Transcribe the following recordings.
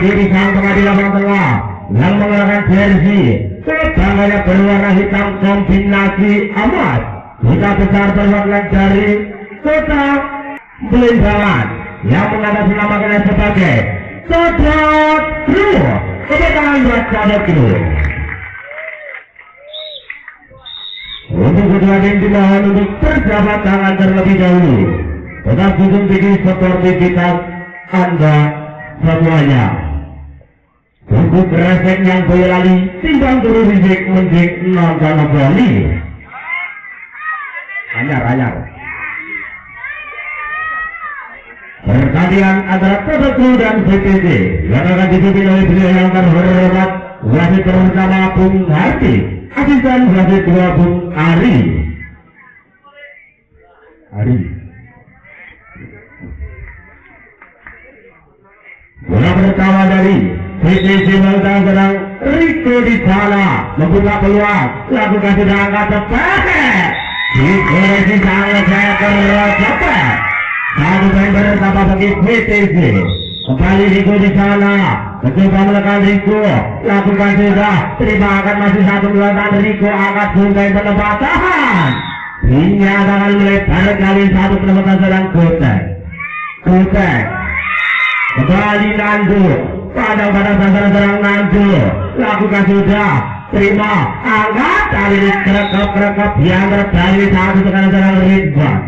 kiri sang pengadil lapang tengah yang mengenakan jersey tangannya berwarna hitam kombinasi emas, duta besar berwarna dari kota Belindalan yang mengatasnamakannya sebagai Codot Kru. Tepuk tangan buat Codot Kru. Untuk kedua tim dimohon untuk berjabat tangan terlebih dahulu. Tetap dukung tinggi sportivitas Anda semuanya. Untuk resek yang boyolali timbang turun risik menjik nonton bali. Anyar. Pertandingan antara Codot dan BPJ yang akan dipimpin oleh beliau yang terhormat wasit pertama Bung Harti, asisten wasit kedua Bung Ari. Bola pertama dari BPJ Melutang sedang Riko di sana membuka peluang, lakukan sudah angkat tepat. Dikoreksi sangat keras cepat. Satu member tanpa bagi BTC. Kembali Riko di sana, mencoba menekan Riko, lakukan sudah, terima akan masih satu melontar Riko, angkat bungkai penempatan. Dinyatakan melebar kali satu penempatan sedang Gotek. Kembali Nando, pada sasaran serang Nando, lakukan sudah, terima, angkat kali ini kerekap diantar dari satu sekarang serang Ridwan.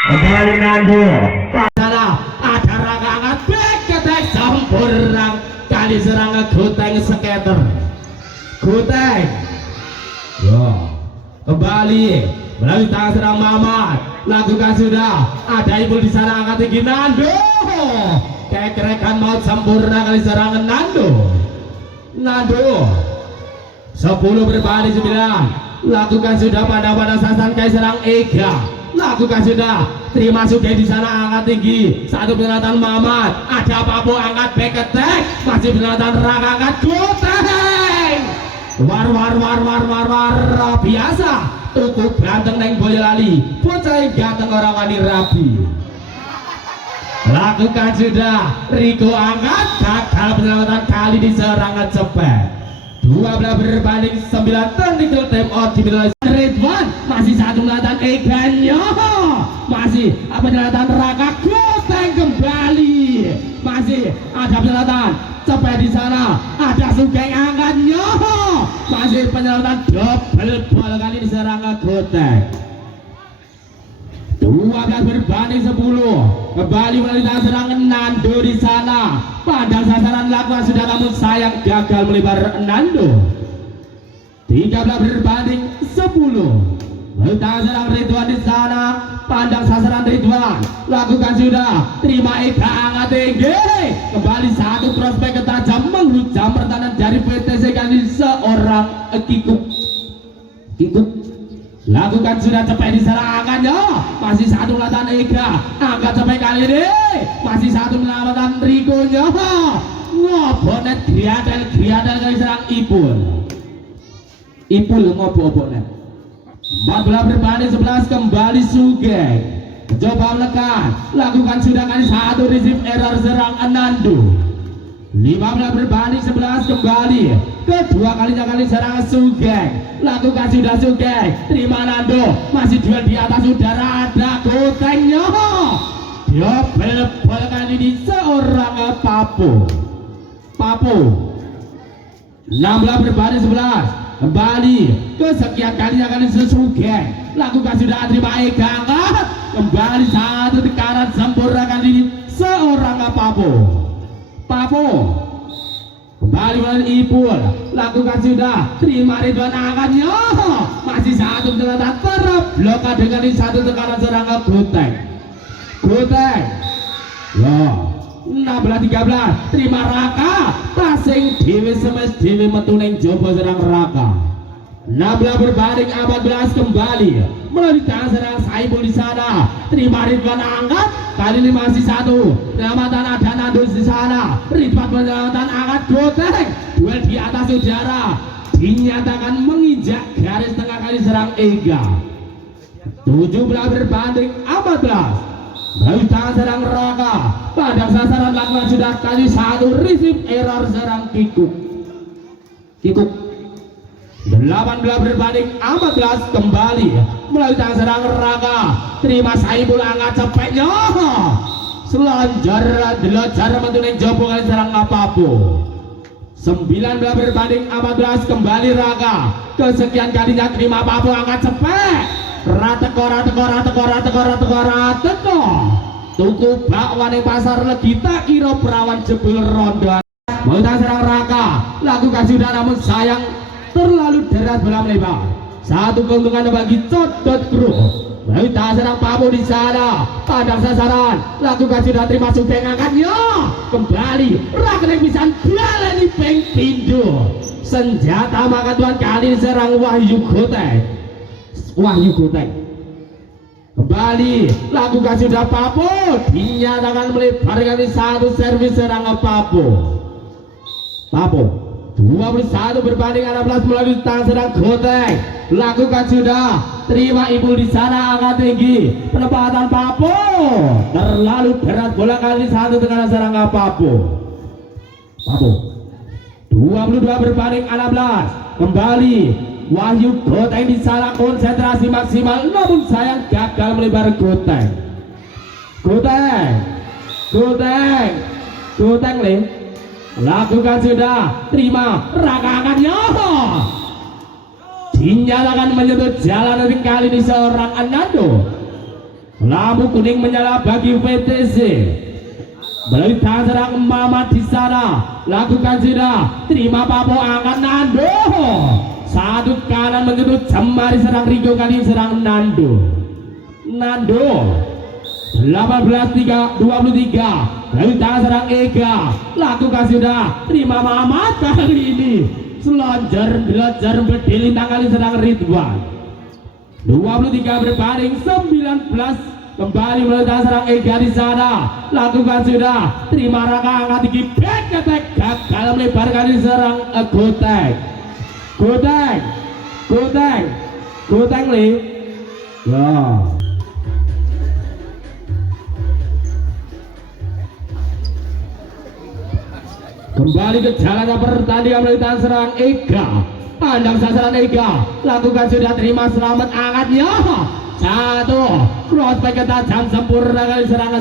Kembali Nando, pada ada rangka angkat beketek sempurna kali serang Goteng skater. Goteng, kembali melalui tangan serang Mamat, lakukan sudah, ada ibu di sana angkat tinggi Nando, kekerekan maut sempurna kali serangan Nando 10 berbanding 9, lakukan sudah pada sasaran kali serang Ega, lakukan sudah, terima sudah di sana angkat tinggi, satu penalatan Mamat, ada Papo angkat back attack, masih penalatan Raka angkat Goteng, war biasa, tutup ganteng neng Boyolali, bocah ganteng orang wani rabi. Lakukan sudah, Riko angkat, gagal penyelamatan kali di serangan cepat. 12 berbanding 9, technical time out dimiliki Ridwan, masih satu penyelamatan Eganyo, masih penyelamatan Raka Goteng kembali, masih ada penyelamatan cepat di sana, ada Sugeng angkatnya, masih penyelamatan double ball kali di serangan Goteng. 12 berbanding 10, kembali melalui serangan Nando di sana, pandang sasaran lakukan sudah namun sayang gagal melebar Nando. 13 berbanding 10, melalui serang Ridwan di sana, pandang sasaran Ridwan, lakukan sudah, terima Eka angkat tinggi, kembali satu prospek ketajam menghujam pertahanan dari PTC kali seorang Kikuk. Lakukan sudah cepat di serangannya, masih satu melatan Ega, angkat cepat kali ini, masih satu melatan Riko-nya, ngobonet griadel kali serang Ipul ngobonet. 14 berbanding 11, kembali Sugeng, coba menekan, lakukan sudah kali satu receive error serang Nando. 15 berbanding 11, kembali kedua kalinya kali serang Sugeng, lakukan sudah Sugeng, terima Nando, masih duel di atas udara, ada Gotengnya, double ball kali ini seorang Papo. 16 berbanding 11, kembali kesekian kalinya kali Sugeng, lakukan sudah, terima Ega angkat, kembali satu tekanan sempurna kali ini seorang Papo, kembali melalui Ipul, lakukan sudah, terima Ridwan angkatnya, masih satu penyelamatan terblokade dengan satu tekanan serangan Goteng. 16-13, terima Raka, passing dewe semes dewe metuneng jopo serang Raka. 16 berbanding 14, kembali melalui tangan serang Saibul di sana, terima Ridwan angkat, kali ini masih satu penyelamatan, ada Nando di sana, Ridwan penyelamatan angkat Goteng, duel di atas udara, dinyatakan menginjak garis tengah kali serang Ega. 17 berbanding 14, Baik tangan serang Raka, pandang sasaran lakukan sudah kali satu, receive error serang Kikuk. 18 berbanding 14 kembali melalui tangan serang Raka, terima Saibul angkat cepetnya, selonjor delojar mentunai jopo kali serang Papo. 19 berbanding 14 kembali Raka, kesekian kalinya terima Papo angkat cepet, rateko tuku bakwan yang pasar legi tak kira perawan jebul rondo. Mau tangan serang Raka, lakukan sudah namun sayang terlalu deras bola melebar. Satu keuntungan bagi Codot Bro. Baik tangan serang Papo di sana, pandang sasaran, lakukan sudah terima Sugeng angkatnya. Kembali Raka yang bisa balani peng pindo. Senjata maka tuan kali serang Wahyu Goteng. Kembali lakukan sudah Papo, dinyatakan melebar kali satu servis serang Papo. 21 berbanding 16 melalui tangan serang Goteng, lakukan sudah terima ibu di sana angkat tinggi, penempatan Papo terlalu berat bola kali satu tengah serang Papo. 22 berbanding 16 kembali Wahyu Goteng di sana konsentrasi maksimal namun sayang gagal melebar Goteng lakukan sudah terima Raka angkatnya, dinyalakan menyentuh jalan kali ini seorang Anando. Lampu kuning menyala bagi VTC melalui tangan serang Mamat di sana, lakukan sudah terima Papo angkat Nando, satu kanan menyentuh jemari serang Rigo kali serang Nando 18-23 dari tangan serang Ega, lakukan sudah terima Mamat kali ini selonjor berdilintang kali serang Ridwan. 23 berbanding 19 kembali melalui tangan serang Ega di sana, lakukan sudah terima Raka angkat tinggi back attack gagal melebar kali serang Goteng le ya. Kembali ke jalannya pertandingan melalui tangan serang Ega, pandang sasaran Ega, lakukan sudah terima selamat angkatnya, satu prospek tajam sempurna kali serangan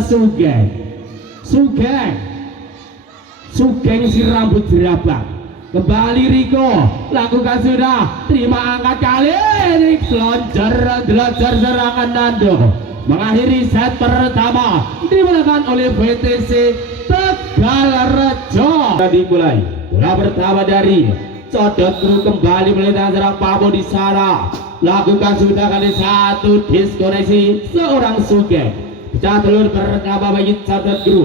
Sugeng si rambut jerabak. Kembali Riko, lakukan sudah terima angkat kali ini selonjor serangan Nando, mengakhiri set pertama dimenangkan oleh VTC Tegalrejo. Dimulai bola pertama dari Codot Bro, kembali melihat serang Papo di sana, lakukan sudah kali satu diskoneksi seorang Sugeng, pecah telur pertama bagi Codot Bro.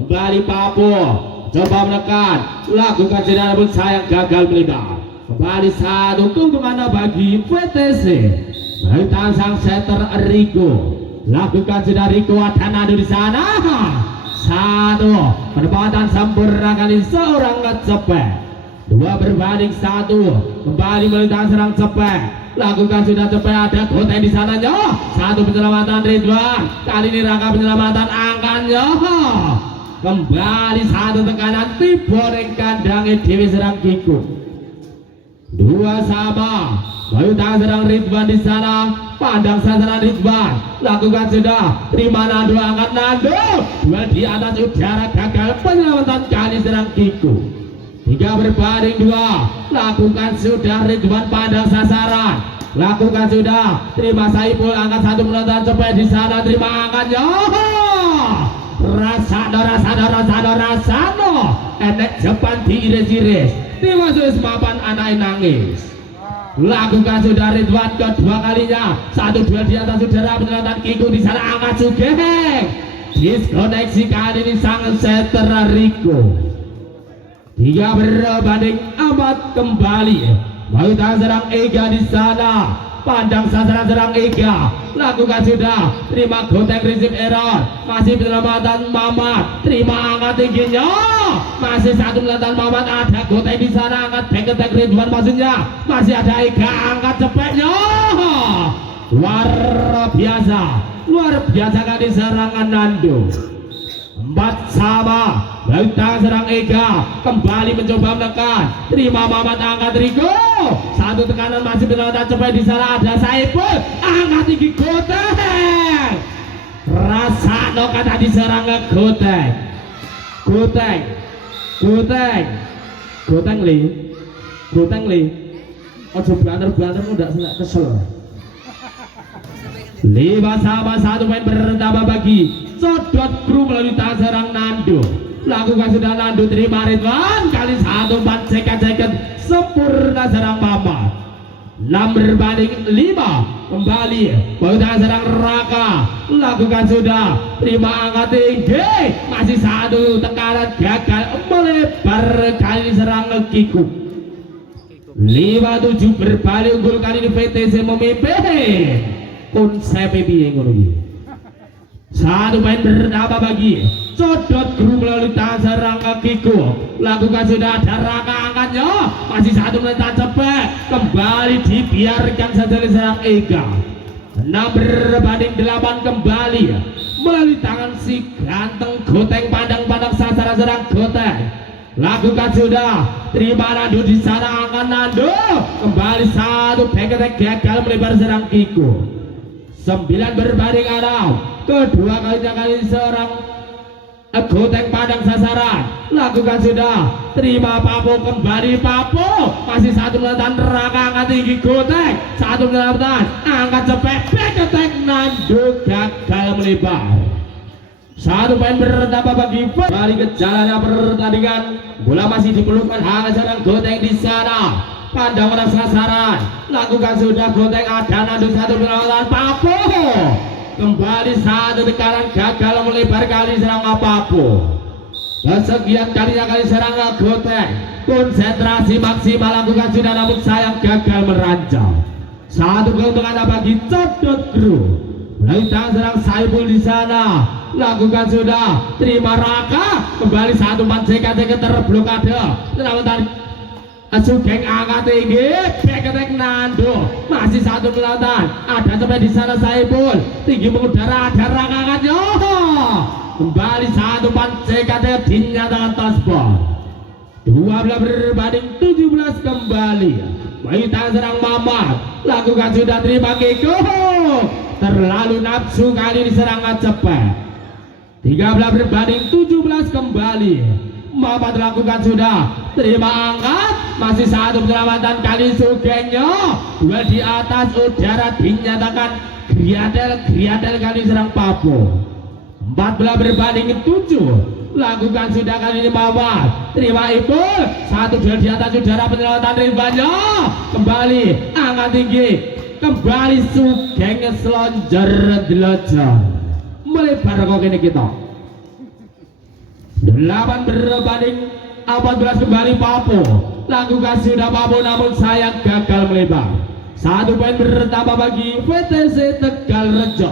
Kembali Papo coba menekan, lakukan sudah namun sayang gagal melebar. Kembali satu keuntungan bagi VTC dari tangan sang setter Rico, lakukan sudah Rico ada Nando di sana, satu penempatan sempurna kali seorang Cepet. 2 berbanding 1 kembali melalui tangan serang Cepet, lakukan sudah Cepet ada Goteng di sananya, satu penyelamatan Ridwan, kali ini Raka penyelamatan angkatnya, kembali satu tekanan tiba ring kandangnya Dewi serang Kiko. 2 sama melalui tangan serang Ridwan di sana, pandang sasaran Ridwan, lakukan sudah terima Nando angkat Nando, duel di atas udara gagal penyelamatan kali serang Kiko. 3 berbanding 2 lakukan sudah Ridwan pandang sasaran, lakukan sudah terima Saipul angkat satu penonton Cepet di sana, terima angkatnya, rasano enek Jepang diiris-iris dimasuki mapan anak nangis. Lakukan sudah Ridwan kedua kalinya, satu duel di atas udara penyelamatan Kiko di sana, angkat Sugeng, diskoneksi kali ini sang setter Riko. 3 berbanding 4 kembali mau tangan serang Ega di sana, pandang sasaran serang Ega, lakukan sudah terima Goteng receive error, masih penyelamatan Mamat, terima angkat tingginya, masih satu penyelamatan Mamat, ada Goteng di sana angkat back attack Ridwan, maksudnya masih ada Ega angkat cepetnya, luar biasa luar biasa kali serangan Nando. 4 sama, Lautang serang Ega, kembali mencoba menekan, terima Mamat angkat Riko, satu tekanan masih berlawan cepat di sana ada Saiful, angkat tinggi Goteng, rasa no kata diserang ke Goteng, Goteng li, ojo banter udah kesel. 5 sama 1 main bertambah bagi Sodot kru melalui tangan serang Nando. Lakukan sudah Nando, terima Ridwan kali 1 4 second sempurna serang Mama. 6 berbanding 5 kembali melalui tangan serang Raka. Lakukan sudah, terima angkat tinggi, masih 1 tekanan gagal melebar kali serang Kiku. 5-7 berbalik unggul kali ini PTC memimpin. Konsep piye ngono iki. 1 main bernama bagi Sodot kru melalui tangan serang Kiko. Lakukan sudah ada Raka angkatnya, masih 1 menit cepat, kembali dibiarkan saja serang Ega. 6 berbanding 8 kembali melalui tangan si ganteng Goteng, pandang sasaran serang Goteng. Lakukan sudah, terima Nando di sana angkat Nando, kembali 1 back attack gagal melebar serang Kiko. 9 berbanding 6, kedua kali seorang Goteng pandang sasaran. Lakukan sudah, terima Papo, kembali Papo, masih 1 menatan Raka angkat tinggi Goteng, 1 menatan angkat cepet back attack Nando gagal melebar. 1 main bertambah bagi balik ke jalannya pertandingan. Bola masih diperlukan hangat serang Goteng di sana. Pandang orang sasaran, lakukan sudah Goteng, ada Nando 1 penolakan Papo, kembali 1 tekanan gagal melebar kali serang Papo. Kesekian kalinya kali serang Goteng, konsentrasi maksimal lakukan sudah namun sayang gagal merancang. 1 keuntungan bagi Sodot kru melalui tangan serang Saiful di sana. Lakukan sudah, terima Raka, kembali 1 4 second terblokade. Selanjutnya Sugeng angkat tinggi, back attack Nando, masih 1 penonton, ada sampai di sana Saiful, tinggi mengudara, ada Raka angkatnya, kembali 1 second dinyatakan touchball. 12 berbanding 17 kembali, bayi tangan serang Mamat. Lakukan sudah, terima Kiko, terlalu nafsu kali diserang cepat. 13 berbanding 17 kembali, Mamat lakukan sudah, terima angkat, masih 1 penyelamatan kali Sugengnya, 2 di atas udara dinyatakan griadel kali serang Papo. 14 berbanding 7, lakukan sudah kali ini Mamat, terima Ipul, 1 duel di atas udara penyelamatan Ridwannya, kembali angkat tinggi, kembali Sugengnya selonjor delajang melebar kok ini kita. 8 berbanding 14 kembali Papo. Lakukan sudah Papo namun sayang gagal melebar. 1 poin bertambah bagi PTC Tegalrejo.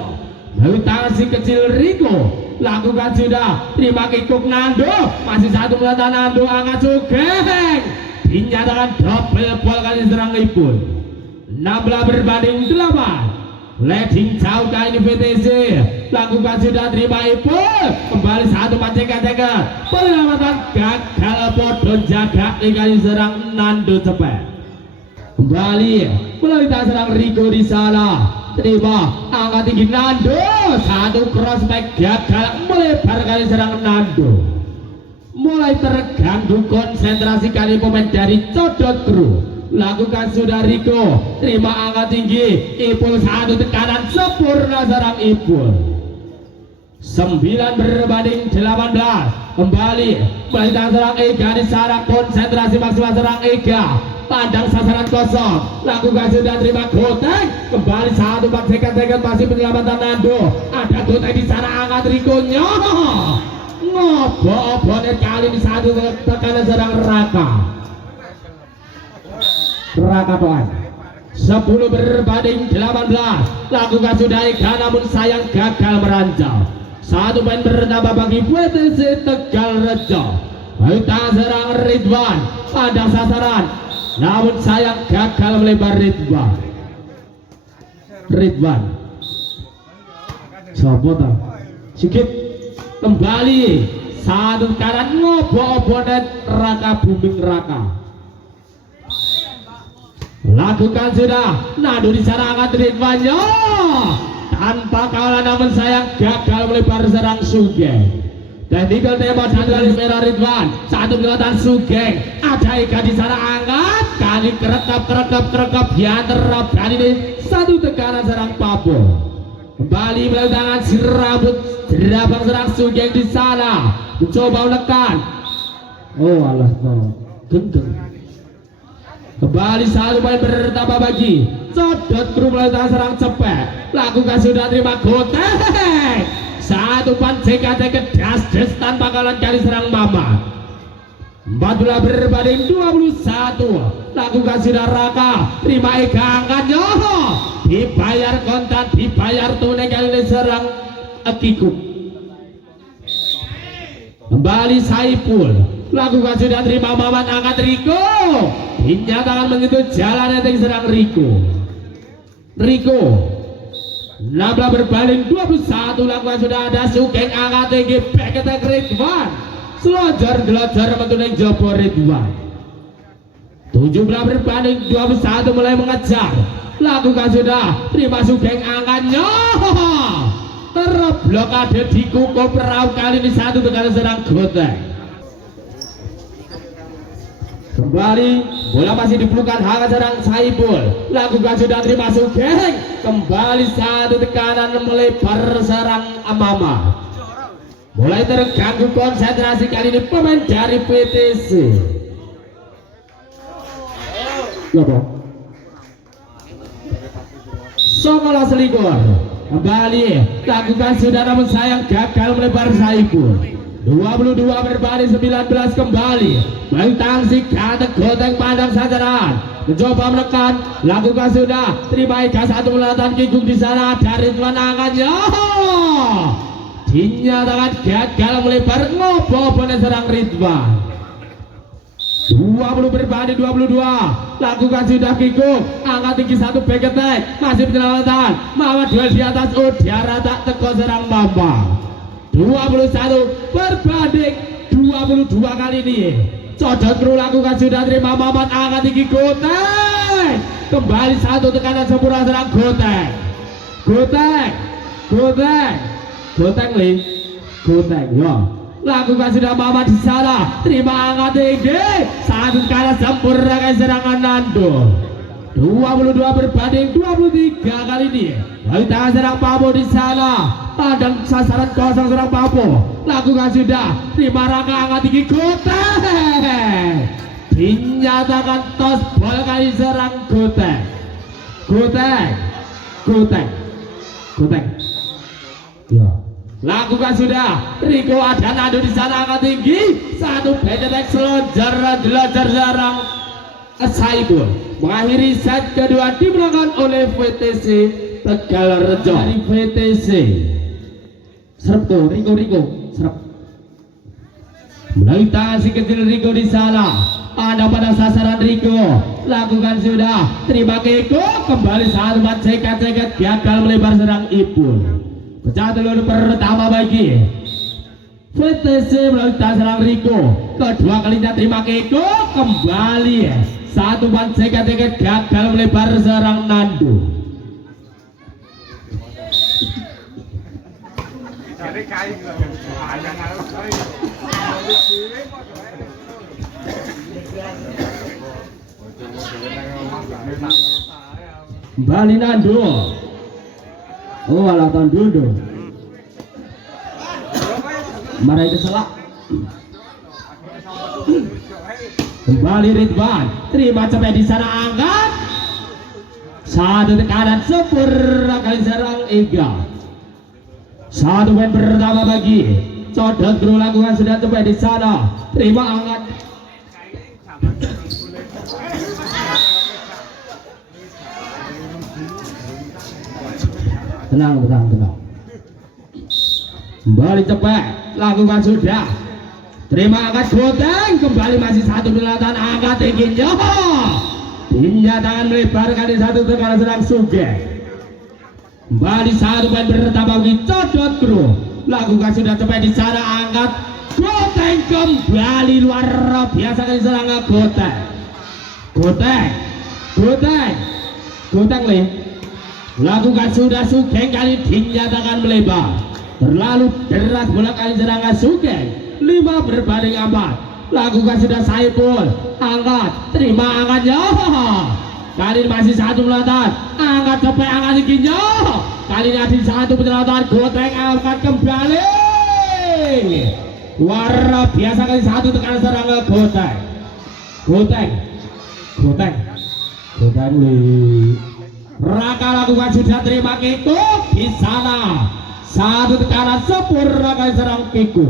Lalu tangan si kecil Riko. Lakukan sudah, terima Kikuk Nando, masih 1 melata Nando angkat Sugeng. Dinyatakan double ball kali serang Ipul. 16 berbanding 8. Leading jauh kali ini PTC. Lakukan sudah, terima Ipul, kembali 1 cek-cekan, penyelamatan gagal podo jaga kali serang Nando cepet. Kembali melalui tangan serang Riko di sana, terima angkat tinggi Nando, 1 cross back gagal melebar kali serang Nando. Mulai terganggu konsentrasi kali pemain dari Sodot kru. Lakukan sudah Riko, terima angkat tinggi, Ipul 1 tekanan sempurna serang Ipul. 9 berbanding 18 kembali melalui tangan serang Ega di sana, konsentrasi maksimal serang Ega, pandang sasaran kosong. Lakukan sudah, terima Goteng, kembali 1 4 second masih penyelamatan Nando, ada Goteng di sana angkat Rikonya, ngobok-oboknya kali di 1 tekanan serang Raka toan. 10 berbanding 18, lakukan sudah Ega namun sayang gagal merancang. 1 poin bertambah bagi PTC Tegalrejo. Kita serang Ridwan, pandang sasaran namun sayang gagal melebar Ridwan. Sopo ta? Sikit kembali satu kanan ngobo-obonan Raka Buming Raka. Lakukan sudah, Nando di sana akan Ridwannya tanpa kalah namun sayang gagal melebar serang Sugeng. Dan tinggal tembak satu kali merah Ridwan, satu kelihatan Sugeng. Ada Eka di sana angkat, kali kerekap diantar berani ini satu tekanan serang Papo. Kembali melalui tangan si rambut jerabang serang Sugeng di sana, mencoba menekan. Oh alah genggeng. Kembali satu main bertambah bagi codot kru melalui tangan serang Cepet. Lakukan sudah terima goteng. Satu pancing ke das tanpa kalah kali serang Mama. 14 berbanding 21. Lakukan sudah Raka. Terima Eka angkatnya. Dibayar kontan, dibayar tunai kali ini serang Akiku. Kembali Saipul. Lakukan sudah terima Mamat angkat Riko. Dinyatakan menyentuh jalan yang serang Riko. 16 berbanding 21. Lakukan sudah ada Sugeng angkat tinggi back attack Ridwan. Selonjor-gelonjor mentunai Jopo Ridwan. 17 berbanding 21 mulai mengejar. Lakukan sudah terima Sugeng angkatnya. Terblokade di kuku perahu kali ini satu tekanan serang Goteng. Kembali bola masih dipelukan hangat serang Saipul. Lakukan sudah terima Sugeng. Kembali satu tekanan melebar serang Amama. Mulai terganggu konsentrasi kali ini pemain dari PTC. Lopo 19 likur. Kembali lakukan sudah namun sayang gagal melebar Saipul. 22 berbanding 19 kembali. Bentangsi kata Goteng pandang sasaran. Mencoba menekan. Lakukan sudah. Terima Eka satu melatan kikuk di sana. Dari Ridwan angkatnya. Dinyatakan gagal melebar ngobo-obonan serang Ridwan. 20 berbanding 22. Lakukan sudah kikuk. Angkat tinggi satu back attack. Masih penyelamatan. Mama duel di atas. Udiara tak teko serang Mama. 21 berbanding 22 kali ini. Codot kru lakukan sudah terima Mamat angkat tinggi Goteng. Kembali satu tekanan sempurna serang Goteng. Goteng ya. Lakukan sudah Mamat di sana. Terima angkat tinggi. Satu tekanan sempurna ke serangan Nando. 22 berbanding 23 kali ini. Lalu tangan serang Papo di sana. Pandang sasaran kosong serang Papo. Lakukan sudah. Terima Raka angkat tinggi Goteng. Dinyatakan tos bola kali serang Goteng. Ya. Lakukan sudah. Riko ada Nando di sana angkat tinggi. Satu bedek selonjor serang Saipul. Mengakhiri set kedua dimenangkan oleh VTC Tegal Rejo. Dari VTC serep tuh Riko serep melalui tangan si kecil Riko di sana. Ada pada sasaran Riko. Lakukan sudah. Terima Kiko. Kembali saat cekat gagal melebar serang Ipul. Pecah telur pertama bagi VTC melalui tangan serang Riko. Kedua kalinya terima Kiko. Kembali satu cekat gagal melebar serang Nando. Kembali Nando. Oh alah Tandudo. Marai keselak. Kembali Ridwan. Terima cepet di sana angkat. Satu tekanan sempurna kali serang Ega. Satu poin pertama bagi Codot kru lakukan sudah cepet di sana. Terima angkat. Tenang. Kembali cepat. Lakukan sudah. Terima angkat Goteng. Kembali masih satu penelatan angkat tingginya. Dinyatakan melebar kali satu tekanan serang Sugeng. Kembali satu pemain bertambah bagi Codot Kru. Lakukan sudah sampai di sana, angkat Goteng kembali luar biasa kali serang Goteng. Goteng le. Lakukan sudah Sugeng kali dinyatakan melebar. Terlalu deras bola kali serangan Sugeng. 5 berbanding 4. Lakukan sudah Saipul, angkat, terima angkatnya. Kali ini masih satu melontar, angkat sampai angkat tingginya. Kali ini ada satu penyelotan, Goteng angkat kembali. Luar biasa kali satu tekanan serang Goteng li. Raka lakukan sudah terima Kiku di sana. Satu tekanan sempurna kali serang Kiku.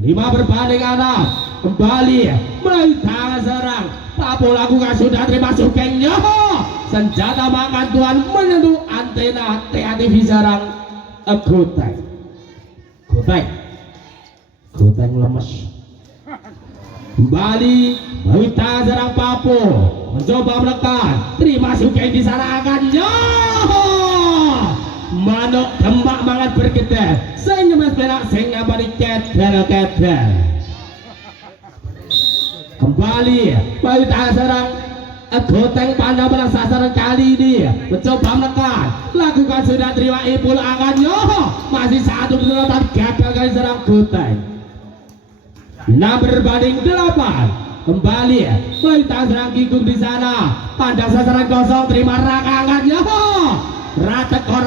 5 berbanding 6. Kembali melalui tangan serang Papo lakukan sudah terima Sugengnya. Senjata makan Tuhan menyentuh antena TATV serang Goteng lemes. Kembali melalui tangan serang Papo mencoba menekan, terima Sugeng di sana akannya. Manuk demak banget berkedel, sing nyemes perak sing ngapani kedel. Kembali melalui tangan serang Goteng pandang pada sasaran kali ini mencoba menekan, lakukan sudah terima Ipul angkatnya. Masih satu penyelotan gagal kali serang Goteng. 6 berbanding 8. Kembali melalui tangan serang Kikung di sana, pandang sasaran kosong, terima Raka angkatnya. Teko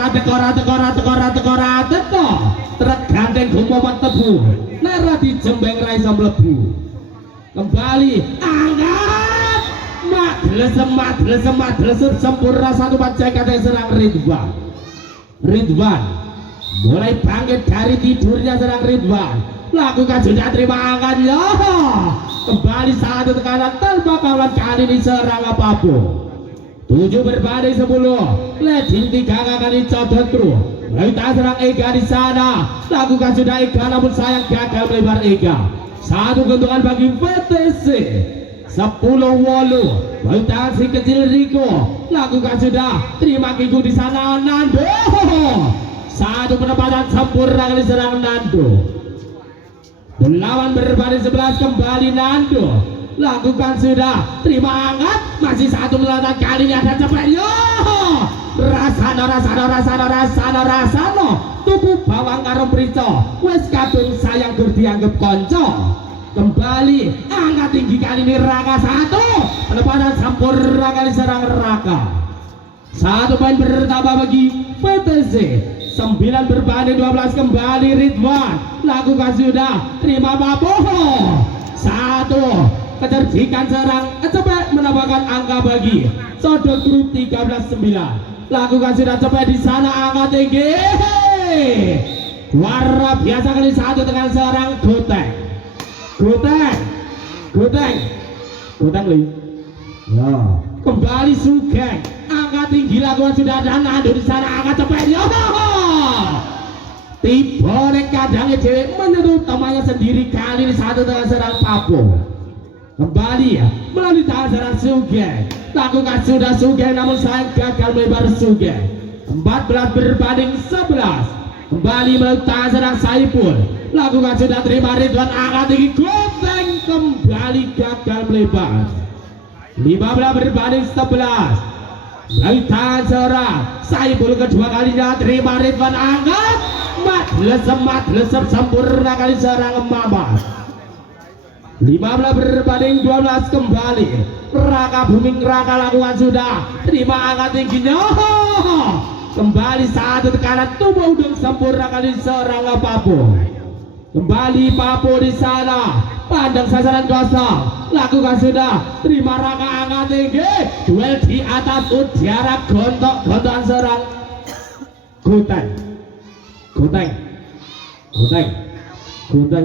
trek gandeng gumoman tebu nara di jembeng rai mlebu. Kembali angkat mat lesem sempurna satu pancai kata serang Ridwan mulai bangkit dari tidurnya serang Ridwan, lakukan sudah terima angkatnya. Kembali satu tekanan tanpa kawan kali ini serang Papo. 7 berbanding 10. Leading 3 kali Codot Kru. Melalui tangan serang Ega di sana. Lakukan sudah Ega, namun sayang gagal melebar Ega. Satu keuntungan bagi VTC. 10-8. Melalui tangan si kecil Riko. Lakukan sudah terima Kiku di sana Nando. Satu penempatan sempurna kali serang Nando. 8 berbanding 11. Kembali Nando. Lakukan sudah terima angkat, masih satu melontar, kali ini ada cepetnya. Rasano tubuh bawang karo mrica wis kadung sayang gur dianggap konco. Kembali angkat tinggi kali ini Raka satu, penempatan sempurna kali serang Raka. Satu poin bertambah bagi PTC. 9 berbanding 12. Kembali Ridwan, lakukan sudah terima Papoho. Satu kecerdikan serang cepat menambahkan angka bagi Codot Kru 13-9. Lakukan sudah cepat di sana, angka tinggi. Luar biasa kali satu dengan serang Goteng li. Ya. Kembali Sugeng, angka tinggi, lakukan sudah dan Nando di sana, angka cepat. Ya. Tiba kadangnya cewek menyentuh temannya sendiri, kali ini satu dengan serang Papo. Kembali melalui tangan serang Sugeng, lakukan sudah Sugeng, namun sayang gagal melebar Sugeng. 14 berbanding 11. Kembali melalui tangan serang Saipul, lakukan sudah terima Ridwan, angkat tinggi. Goteng kembali gagal melebar. 15 berbanding 11. Melalui tangan serang Saipul kedua kalinya, terima Ridwan, angkat mat lesem sempurna kali serang Mamat. 15 berbanding 12. Kembali Raka Buming, Raka lakukan sudah terima angkat tingginya. Kembali satu tekanan tubuh udung sempurna kali serang Papo. Kembali Papo di sana, pandang sasaran kosong, lakukan sudah terima Raka angkat tinggi. Duel di atas udara, gontok-gontokan serang Goteng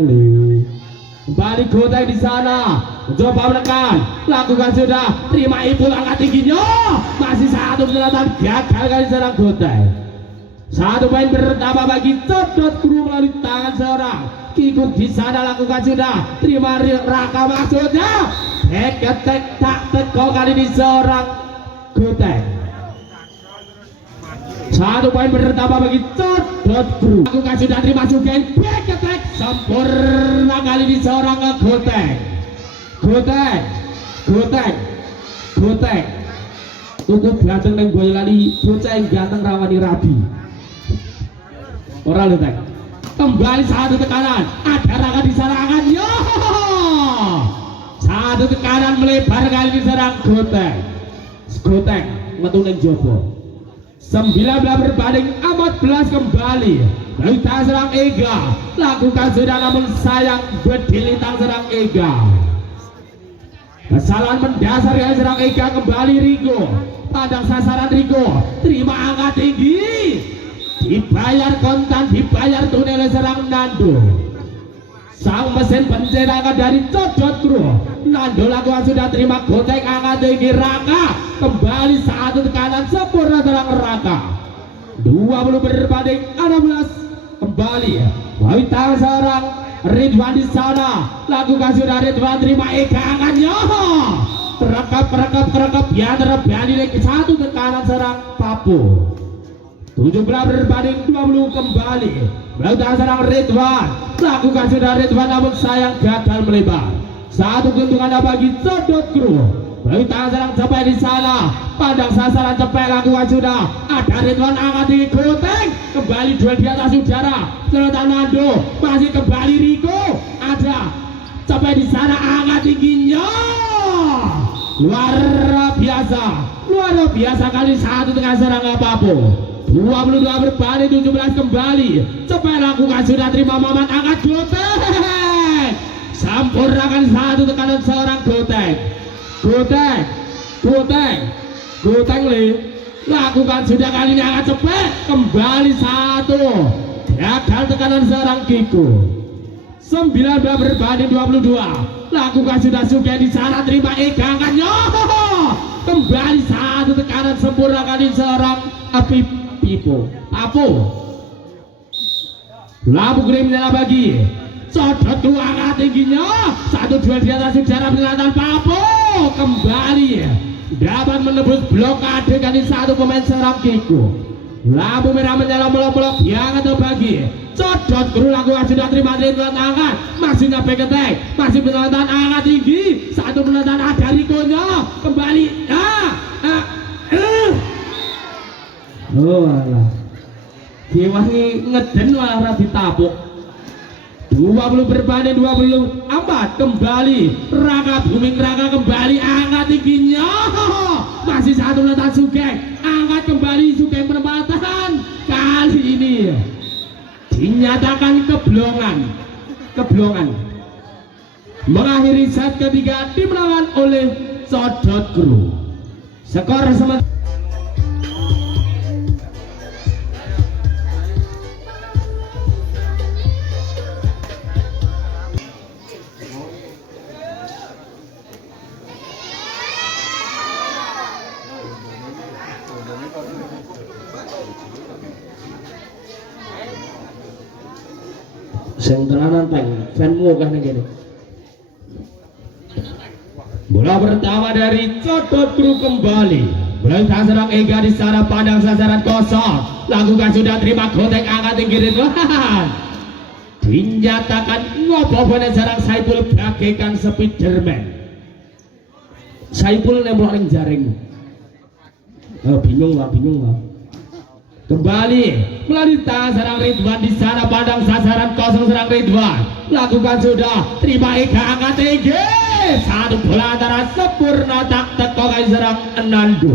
li. Kembali Goteng di sana, mencoba menekan, lakukan sudah terima Ipul, angkat tingginya. Masih satu penyelotan gagal kali serang Goteng. Satu poin bertambah bagi Codot Kru melalui tangan serang Kikuk di sana, lakukan sudah terima Raka, maksudnya tak teko kali ini serang Goteng. 1 poin bertambah bagi Codot Group. Lakukan sudah terima sugen back attack sempurna kali ini seorang Gotek tuku ganteng neng Boyolali bocah yang ganteng rawani rabi orang lu tek kembali satu tekanan ada Raka di serangan yo satu tekanan melebar kali ini serang Gotek metu neng jobo 19 berbanding 14 kembali Belita serang Ega lakukan sudah namun sayang bedilitang serang Ega kesalahan mendasar yang serang Ega kembali Rigo padang sasaran Rigo terima angka tinggi dibayar kontan dibayar tunai oleh serang Nando sang mesin pencetak dari Codot Group. Nando lakukan sudah terima Gotek angkat tinggi Raka kembali satu tekanan sempurna serang Raka 20 berbanding 16 kembali Wawita serang Ridwan di sana lakukan sudah Ridwan terima Ega angkatnya kerekap ya terbalik lagi satu tekanan serang Papu 17 berbanding 20 kembali Wawita serang Ridwan lakukan sudah Ridwan namun sayang gagal melebar satu keuntungan bagi Codot Group. Wawita serang Cepet di sana padang sasaran Cepet lakukan sudah ada Ridwan angkat tinggi Gotek kembali duel di atas udara selotan Nando masih kembali Riko ada Cepet di sana angkat tingginya luar biasa kali satu tengah serang Papu 22 berbanding 17 kembali Cepet lakukan sudah terima Mamat angkat Gotek sempurnakan satu tekanan seorang Gotek lakukan sudah kali ini angkat Cepet kembali satu gagal tekanan seorang Kiko 19 berbanding 22 lakukan sudah Sugen di sana terima Ega angkatnya kembali satu tekanan sempurna kali seorang Papu Labu Grim menyala bagi Codot Group angkat tingginya satu duel di atas sejarah penyelamatan Papu kembali dapat menebus blokade kali satu pemain serang Kiko. Lampu merah menyala melok-melok yang atau bagi Codot Group lakukan sudah terima Ridwan angkat masih nyampe ketek masih penonton angkat tinggi satu penonton ada Rikonya kembali oh alah diwangi ngeden malah ditapuk 20 berbanding 24 kembali Raka booming Raka kembali angkat tingginya masih satu letak Sugeng angkat kembali Sugeng penempatan kali ini dinyatakan keblongan mengakhiri set ketiga dimenangkan oleh Codot Group skor sementara sing tenanan peng fanmu kan gini. Bola pertama dari Codot Group kembali. Bola serang Ega di sana pandang sasaran kosong. Lakukan sudah terima Gotek angkat tinggi Ridwan. Dinyatakan ngopo-ngopo serang Saipul bagaikan Spiderman. Saipul nembok ning jaring. Bingung lah. Kembali melalui tangan serang Ridwan di sana pandang sasaran kosong serang Ridwan lakukan sudah terima Ega angkat tinggi satu bola antara sempurna tak teko kali serang Nando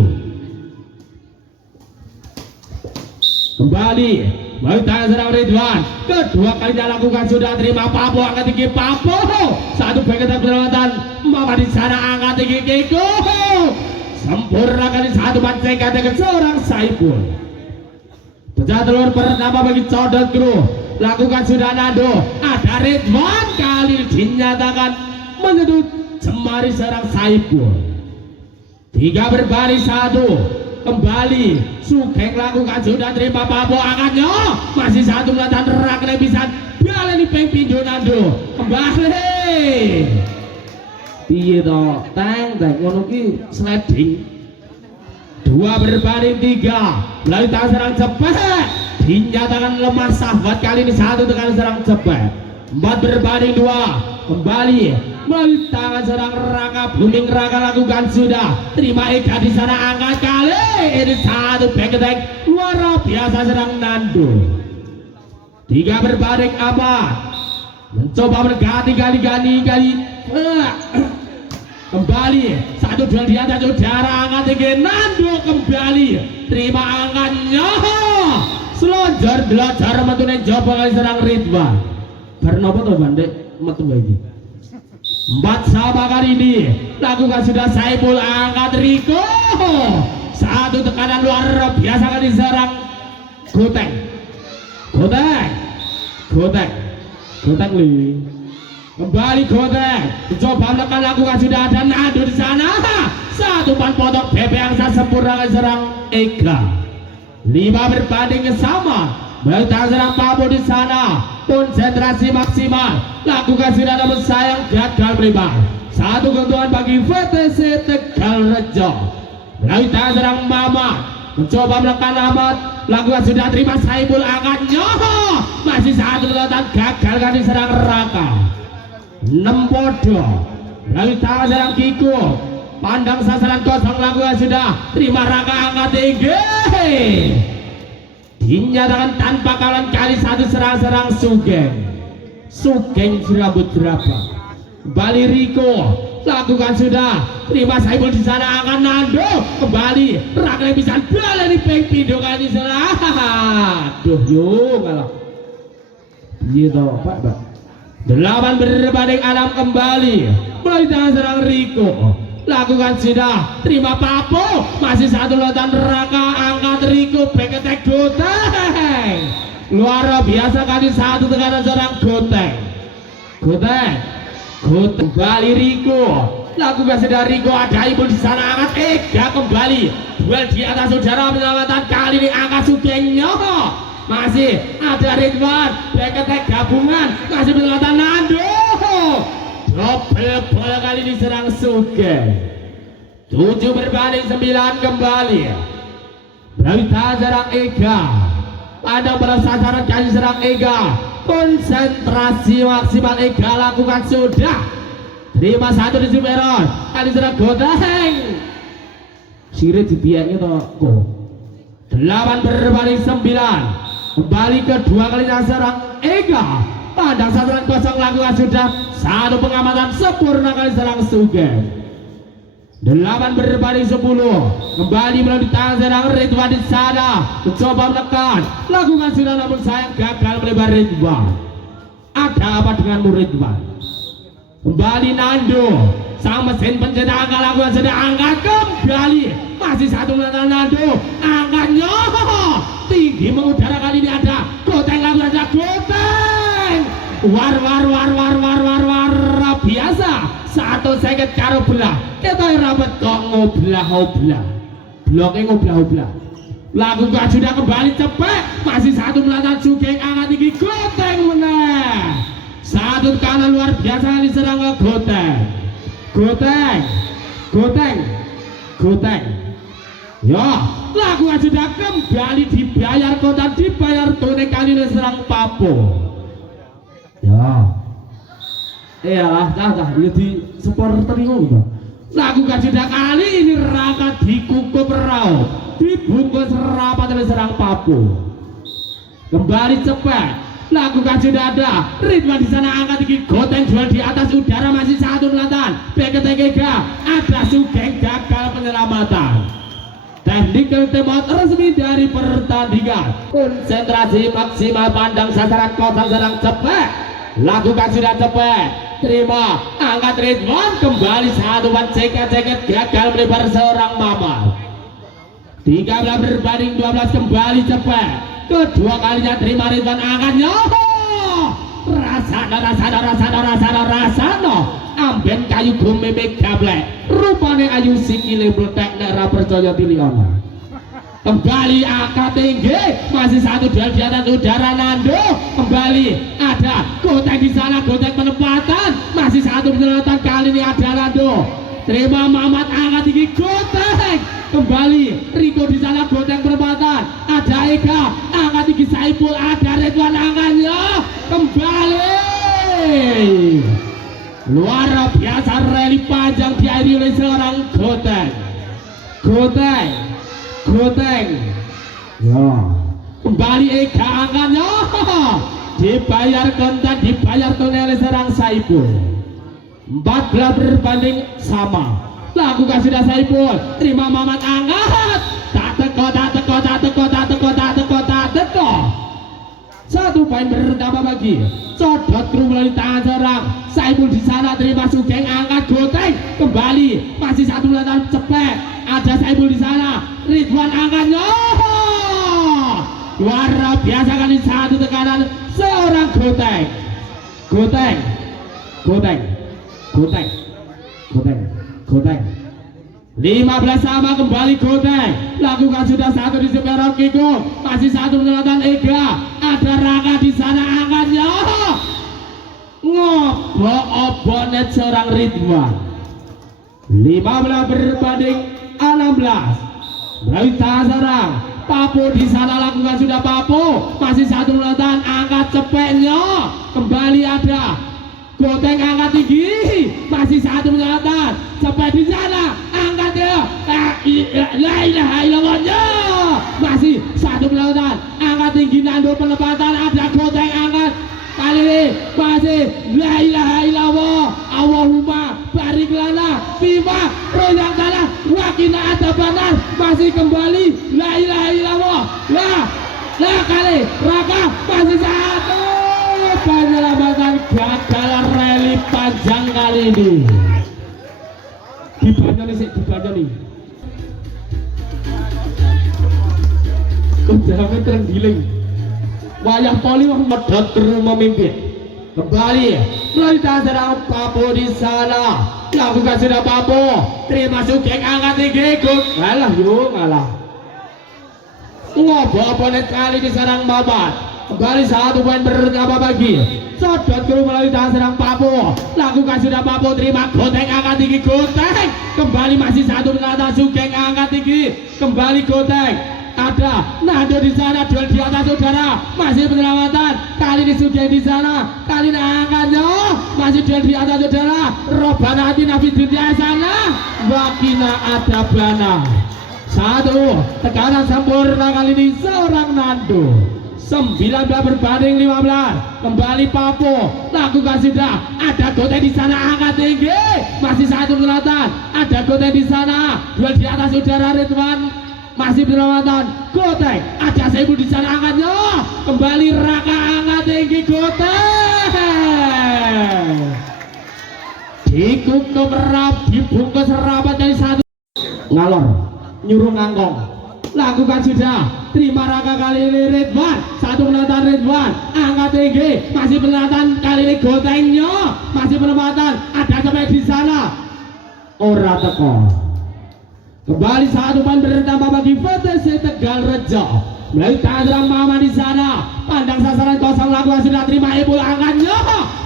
kembali melalui tangan serang Ridwan kedua kalinya lakukan sudah terima Papu angkat tinggi Papu satu bagian perlawanan Mama di sana angkat tinggi Kiko sempurna kali satu pancengan dengan seorang Saipul. Pecah telur pertama bagi Codot Group lakukan sudah Nando ada Ridwan kali dinyatakan menyedut Cemari serang Saipul 3 berbanding 1 kembali Sugeng lakukan sudah terima Papu angkatnya masih satu melatan Rakne bisa baleni pengpindo Nando kembali piye to teng ngono ki sliding 2 berbanding 3 melalui tangan serang cepet dinyatakan lemah sahabat. Kali ini 1 tekan serang cepet. 4 berbanding 2 kembali melalui tangan serang Raka Blooming. Raka lakukan sudah, terima Ega di sana, angkat kali ini 1 back attack luar biasa serang Nando. 3 berbanding 4 mencoba mendekati kali kembali 1 duel di atas udara, angkat tinggi Nando kembali terima angkatnya selonjor belajar metune coba kali serang Ridwan. Karena apa tuh bandek metu lagi 4 sama kali ini lakukan sudah Saiful, angkat Riko 1 tekanan luar biasa kali serang Goteng li kembali Goteng coba menekan, lakukan sudah ada Nando di sana 1 pan potong BP yang sempurna kali serang Ega. 5 berbanding sama bertahan serang Papo di sana, konsentrasi maksimal lakukan sudah namun sayang gagal melebar. 1 keuntungan bagi VTC Tegalrejo melalui tangan serang Mamat mencoba menekan Ahmad, lakukan sudah terima Saiful, angkatnya masih 1 letan gagal kan diserang Raka. 6 podo melalui tangan serang Kiko, pandang sasaran kosong, lakukan sudah terima Raka, angkat tinggi dinyatakan tanpa kawan kali 1 serang Sugeng serabut berapa kembali Riko, lakukan sudah terima Saiful di sana, akan Nando kembali Raka bisa balik di peng pindo kali sana. Aduh yo ngalah gitu Pak. 8 berbanding 6 kembali melalui tangan serang Riko, lakukan sudah terima Papo masih 1 lotan Raka, angkat Riko back attack Goteng luar biasa kali 1 tekanan serang Goteng kembali Riko, lakukan sudah Riko, ada Ibu di sana, angkat Ega kembali duel di atas saudara penyelamatan kali ini, angkat Sugengnya masih ada Ridwan back attack gabungan masih penyelamatan Nando double bola kali ini serang Sugeng. 7 berbanding 9 kembali Bravita serang Ega, pandang pada sasaran kali serang Ega, konsentrasi maksimal Ega lakukan sudah terima 1 di Superon kali serang Goteng sirit di biaknya toko. 8 berbanding 9 kembali kedua kali serang Ega, pandang sasaran kosong lakukan sudah 1 pengamatan sempurna kali serang Sugeng. 8 berbanding 10 kembali melalui tangan serang Ridwan di sana mencoba menekan, lakukan sudah namun sayang gagal melebar Ridwan. Ada apa denganmu Ridwan? Kembali Nando sang mesin pencetak angka, lakukan sudah angkat kembali masih 1 melawan Nando, angkatnya tinggi mengudara kali ini ada Goteng, lakukan saja Goteng war biasa 1 second karo belah kita rapat kok ngoblah bloknya ngoblah lakukan sudah kembali cepet masih 1 melawan Sugeng, angkat tinggi Goteng menang 1 kanan luar biasa diserang ke Goteng ya lakukan sudah kembali dibayar kontan, dibayar tunai kali ini serang Papo ya iyalah jadi supporter ini lakukan sudah kali ini Raka dikukup raup dibungkus rapat oleh serang Papo kembali cepat lakukan sudah ada Ridwan di sana, angkat tinggi Goteng jual di atas udara masih 1 melatan back attack ada Sugeng gagal penyelamatan. Technical timeout resmi dari pertandingan, konsentrasi maksimal, pandang sasaran kosong serang cepet, lakukan sudah cepet terima angkat Ridwan kembali 1 pan ceket gagal melebar seorang Mamat. 13 berbanding 12 kembali cepet, kedua kalinya terima Ridwan, angkatnya rasana amben kayu gumeme gablek rupane ayu sikile meletek nek ra percaya tiliana. Kembali angkat tinggi masih 1 duel di atas udara Nando, kembali ada Goteng di sana, Goteng penempatan masih 1 penyelamatan kali ini ada Nando terima Mamat, angkat tinggi Goteng kembali Riko di sana goteng perempatan, ada Ega angkat tinggi Saiful, ada Ridwan angkatnya kembali luar biasa, rally panjang diakhiri oleh seorang goteng ya, kembali Ega angkatnya dibayar konten, dibayar tunai oleh seorang Saiful. 14 berbanding sama, lakukan sudah Saiful, terima Mamat angkat, tak teko, satu poin bertambah bagi codot kru melalui tangan serang Saiful di sana, terima Sugeng angkat goteng kembali, masih satu latan cepet, ada Saiful di sana, Ridwan angkatnya luar biasa kali satu tekanan seorang goteng 15 sama, kembali goteng, lakukan sudah satu di seberang Kiko, masih satu penyelamatan Ega, ada Raka di sana angkatnya ngobok net seorang Ridwan. 15 berbanding 16 melalui tangan serang Papo di sana, lakukan sudah Papo, masih satu penyelamatan, angkat cepetnya kembali, ada goteng angkat tinggi, masih satu penyelamatan cepet di sana, angkatnya la ilaha illallahnya, masih satu penyelamatan angkat tinggi, Nando penempatan, ada goteng angkat kali ini masih la ilaha illallah, Allahumma barik lana fima royang tanah wakina ada banar, masih kembali la ilaha illallah, la kali Raka masih satu penyelamatan, gagal rally panjang kali ini. Dibanyak nih kejaman terenggiling wayang poli medot terus memimpin kembali melalui tangan serang Papo di sana, lakukan sudah Papo, terima Sugeng angkat tinggi, ngalah ngobok oponet kali diserang Mamat, kembali satu poin bertambah bagi codot kru melalui tangan serang Papo, lakukan sudah Papo, terima goteng angkat tinggi, goteng kembali, masih satu penyelamatan Sugeng angkat tinggi, kembali goteng, ada Nando di sana, duel di atas saudara, masih penyelamatan kali ini Sugeng di sana, kali ini angkatnya masih duel di atas saudara, Robana hati Nafi di sana, wakina ada bana satu tekanan sempurna kali ini seorang Nando. 19 berbanding 15, kembali Papo, lakukan sudah, ada goteng di sana angkat tinggi, masih satu penyelamatan, ada goteng di sana, duel di atas saudara Ridwan, masih penyelamatan goteng, ada Saiful di sana angkatnya, kembali Raka angkat tinggi, goteng dikukup rap, dibungkus rapat dari satu, ngalor nyuruh ngangkong, lakukan sudah, terima Raka kali ini Ridwan, satu penempatan Ridwan angkat tinggi, masih penempatan kali ini gotengnya, masih penempatan, ada sampai di sana ora teko, kembali satu poin bertambah bagi VTC Tegal Rejo melalui tangan Mama di sana, pandang sasaran kosong, lakukan sudah, terima Ibu angkatnya,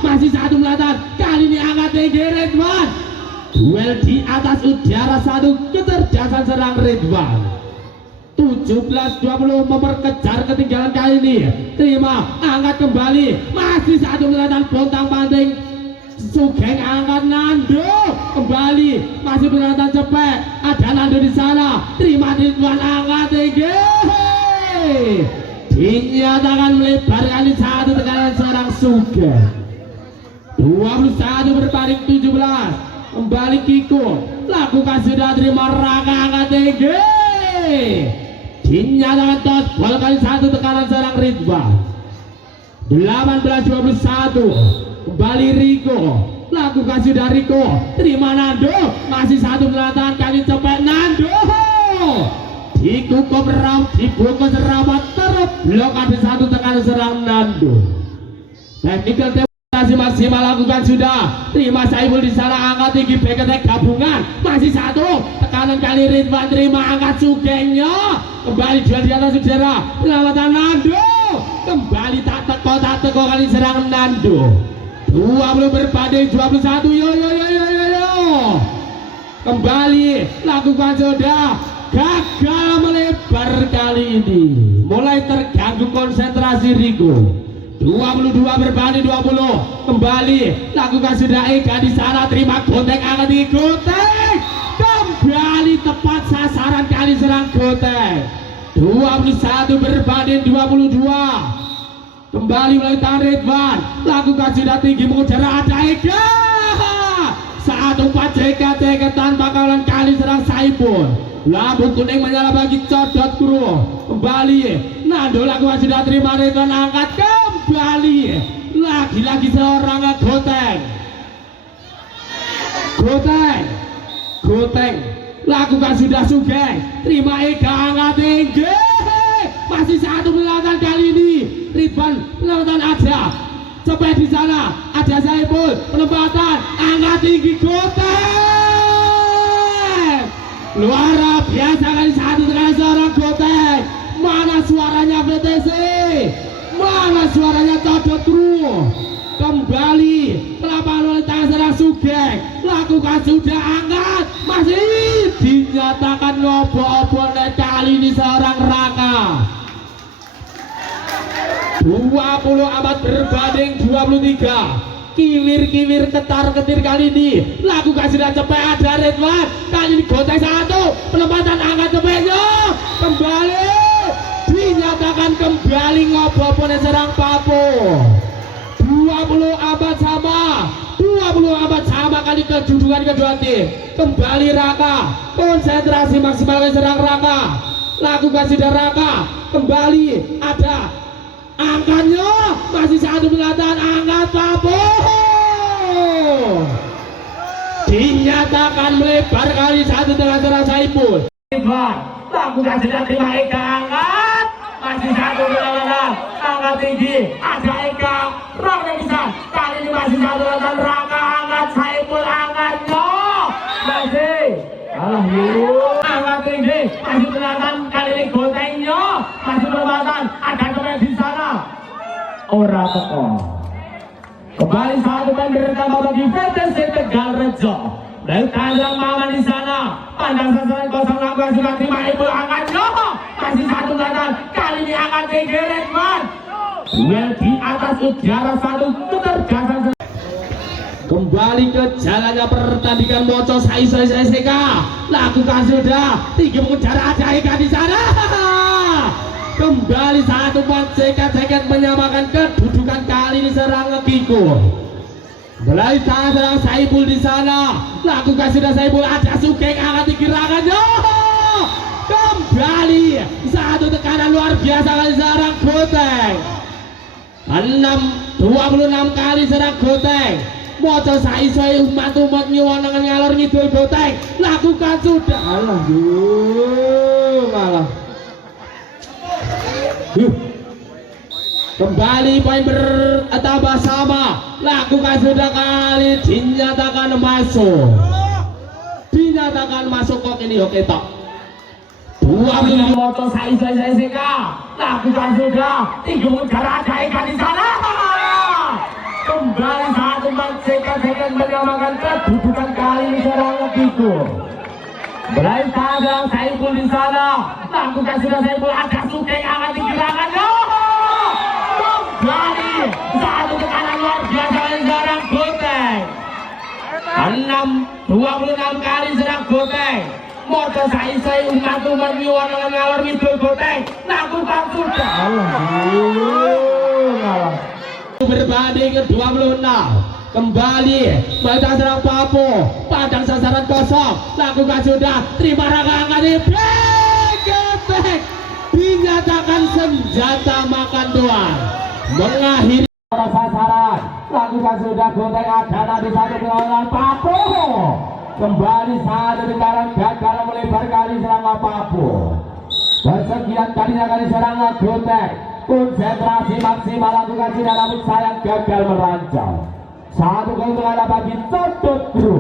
masih satu penempatan kali ini angkat tinggi Ridwan, duel di atas udara, satu kecerdasan serang Ridwan, 17-20 memperkejar ketinggalan kali ini, terima angkat kembali, masih satu penyelamatan bontang panting Sugeng angkat Nando kembali, masih penyelamatan cepet, ada Nando di sana, terima Ridwan angkat tinggi, dinyatakan melebar kali satu tekanan seorang Sugeng. 21 berbanding 17, kembali Kiko, lakukan sudah, terima Raka angkat tinggi, dinyatakan tos bol kali satu tekanan serang Ridwan. 18-21, kembali Riko, lakukan sudah Riko, terima Nando, masih satu penyelamatan kali cepet Nando, dikukup ram, dibungkus rapat, terblok ada satu tekanan serang Nando. Technical maksimal lakukan sudah, terima Saiful di sana angkat tinggi, BKT gabungan, masih satu tekanan kali Ridwan, terima angkat Sugengnya, kembali jual di atas saudara, penyelamatan Nando, kembali tak teko kali serang Nando. 20 berbanding 21, yo kembali lakukan sudah, gagal melebar kali ini. Mulai terganggu konsentrasi Rico. 22 berbanding 20. Kembali lakukan sudah Ega di sana, terima Goteng angkat di Goteng. Kembali tepat sasaran kali serang Goteng. 21 berbanding 22. Kembali mulai tangan Ridwan, lakukan sudah tinggi mengejar ada Ega. 1-4 JK tanpa kawalan kali serang Saipul. Lampu kuning menyala bagi Codot Kru. Kembali Nando lakukan sudah terima Ridwan angkat kembali. Lagi-lagi seorang Goteng. Goteng lakukan sudah Sugeng, terima Ega angkat tinggi. Masih satu penyelamatan kali ini. Ridwan penyelamatan ada. Sampai di sana ada Saipul, penempatan angkat tinggi Goteng. Luar biasa kali satu dengan seorang Goteng. Mana suaranya VTC? Mana suaranya Codot Kru? Kembali lapangan oleh tangan serang Sugeng, lakukan sudah angkat, masih dinyatakan ngobo-obo kali ini seorang Raka. 20 berbanding 23. Kiwir ketar-ketir kali ini, lakukan sudah cepet ada Ridwan. Kali ini Goteng satu, penempatan angkat cepetnya. Kembali dinyatakan kembali ngobo-obo serang Papo. 20 sama kali kedudukan kedua tim. Kembali Raka, konsentrasi maksimal serang Raka. Lakukan sudah Raka, kembali ada angkanya, masih satu penyelamatan angkat Papo. Dinyatakan melebar kali satu dengan serang Saipul. Lakukan sudah terima Ega angkat, masih satu penyelamatan angkat tinggi ada Ega. Raka bisa kali ini masih satu penyelamatan Raka angkat Saipul angkatnya masih angkat tinggi, masih penyelamatan kali ini Gotengnya, masih penyelamatan ada Goteng di sana. Ora teko. Kembali satu pemain bertambah bagi VTC Tegal Rejo. Dan kandang Maman di sana, pandang sasaran kosong lakukan sudah terima Ibu angkatnya, masih satu penyelamatan kali ini angkat tinggi Redman. Duel di atas udara satu ketergasan. Kembali ke jalannya pertandingan Moco Saisoi SK. Lakukan sudah tinggi mengejar ada Eka di sana. Kembali 1-4 JK menyamakan kedudukan kali ini serang Kiko. Mulai tangan serang Saipul di sana. Lakukan sudah Saipul ada Sugeng angkat tinggi Rakannya. Kembali satu tekanan luar biasa kali serang Goteng. 26 kali serang Goteng. Moco Saisoi umat nyuwun ngalor ngidul Goteng. Lakukan sudah. Malah. Kembali poin bertambah sama. Lakukan sudah kali dinyatakan masuk. Kok ini oke tok. 25 Moco Saisoi SK. Lakukan sudah tinggi mengejar ada Eka di sana. Kembali 1-4 JK menyamakan kedudukan kali ini serang Kiko. Mulai tangan Saipul di sana. Lakukan sudah Saipul ada Sugeng angkat di gerakan. Kembali satu tekanan luar biasa serang Goteng. 26 kali serang Goteng. Moco Saisoi umat nyuwun ngalor ngidul Goteng. Lakukan sudah. Berbanding ke 26. Kembali batang serang Papo, padang sasaran kosong. Lakukan sudah terima Raka angkat di Goteng. Dinyatakan senjata makan doang. Mengakhiri sasaran. Lakukan sudah Goteng ada di satu penyelamatan Papo. Kembali satu sekarang gagal melebar kali serang Papo. Kesekian kalinya kali serang Goteng. Konsentrasi maksimal lakukan tidak, namun sayang gagal merancang. Satu keuntungan bagi Codot Kru.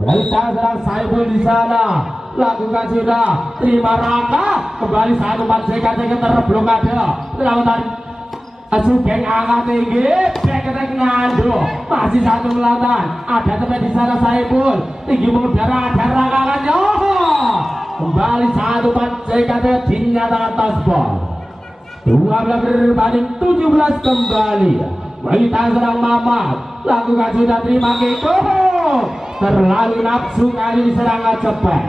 Dari tangan serang Saipul di sana. Lakukan sudah terima Raka. Kembali 1-4 JK terblokade. Penyelamatan Sugeng angkat tinggi. Ketek Nando. Masih satu penyelamatan. Ada tempat di sana Saipul. Tinggi mengudara ada Raka. kembali satu JKT dinyatakan taspol. 12 berbanding 17 kembali. Wanita serang Mamat lakukan sudah terima Keko, terlalu nafsu kali serangan cepat.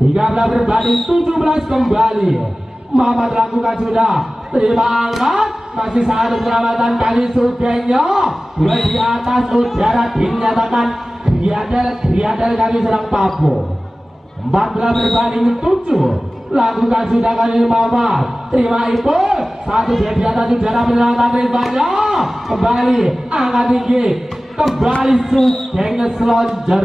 13 berbanding 17 kembali. Mamat lakukan sudah terima angkat, masih satu penyelamatan kali Sugengnya mulai di atas udara dinyatakan Griadel kali serang Papo. 14 berbanding 7 lakukan sudah kali Mamat terima Ipul, satu dia di atas udara penyelamatan ritmanya kembali angkat tinggi, kembali Sugengnya selonjor.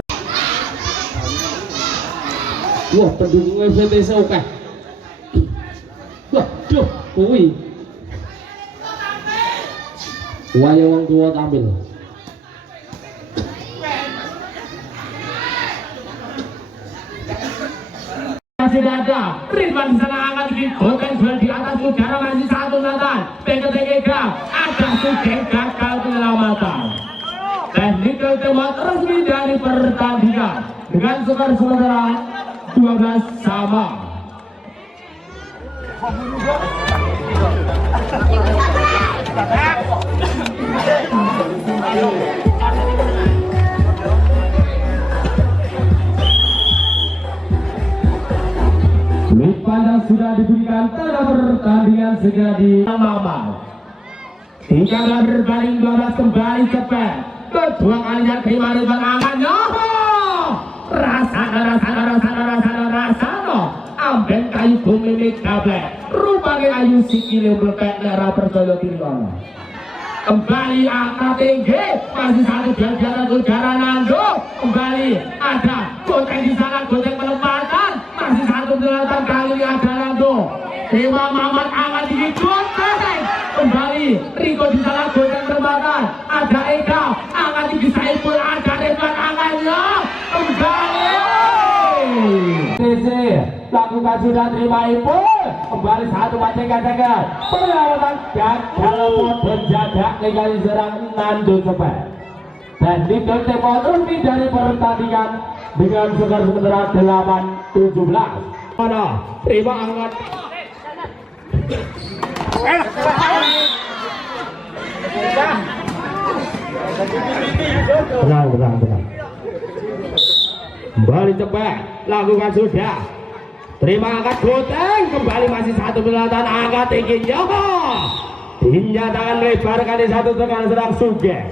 Wah, pendukung FTC oke. Waduh, kuwi waya wong tua tampil. Masih ada Ridwan di sana angkat tinggi, bukan jual di atas udara masih satu Nathan. Pengketiga ada Sugeng gagal penyelamatan. Teknikal temat resmi dari pertandingan dengan skor sementara 12 sama. Sudut pandang sudah diberikan, tanda pertandingan segera di Mama. 13 berbanding 12 kembali cepat. Kedua kalinya terima Ridwan angkatnya. Rasa amben kayu bumi milik gablek rupanya ayu sikile berpek nera percaya tinggal. Kembali angkat tinggi, masih satu di atas udara Nando. Kembali ada goteng di sana, goteng penempatan, masih satu penempatan kali ada Nando. Dewa Mamat angkat tinggi, goteng kembali Riko di sana, goteng penempatan, ada Eka angkat tinggi, Saiful ada Ridwan angkatnya kembali. Lakukan sudah terima Ibu, kembali satu macam katakan perlawanan gagal dan jadak kali serang Nando cepat dan Lidl Tempo resmi dari pertandingan dengan skor sementara 8-17. Mana terima angkat tenang kembali cepat lakukan sudah terima angkat goteng, kembali masih satu penelatan angkat tingginya dinyatakan lebar kali satu tekan serang Sugeng.